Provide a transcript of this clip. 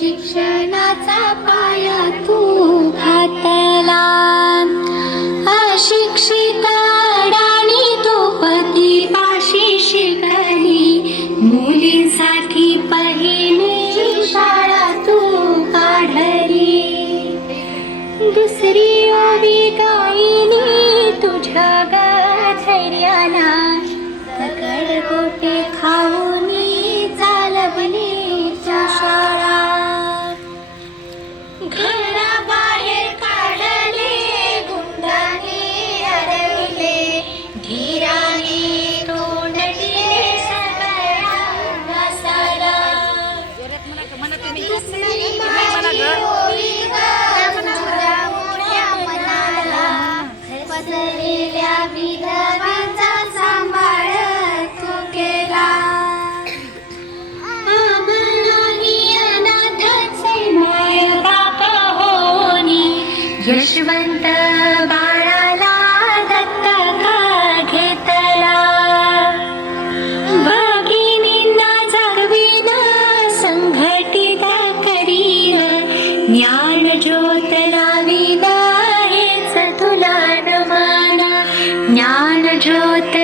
शिक्षणाचा पाया तू घातला. अशिक्षित अडाणी तो पतीपाशी शिकली, मुलींसाठी पहिली शाळा तू काढली. दुसरी ओवी गायली तुझ्या धैर्याला, दगड गोटे खाऊनी चालवली तू शाळा. घराबाहेर काढले गुंडाने अडविले, धीराने तोंड दिले सगळ्या नसाला. दुसरी माझी ओवी तुझ्या मोठ्या मनाला, पसरलेल्या विधवांचा सांभाळ तू केला. आम्हालाही अनाथाचे माय बाप होनी, यशवंत बाळाला दत्तक घेतला. भगिनींना जागवीन संघटित करीन, ज्ञान ज्योत लावीन हेच तुला नमन. ज्ञान ज्योत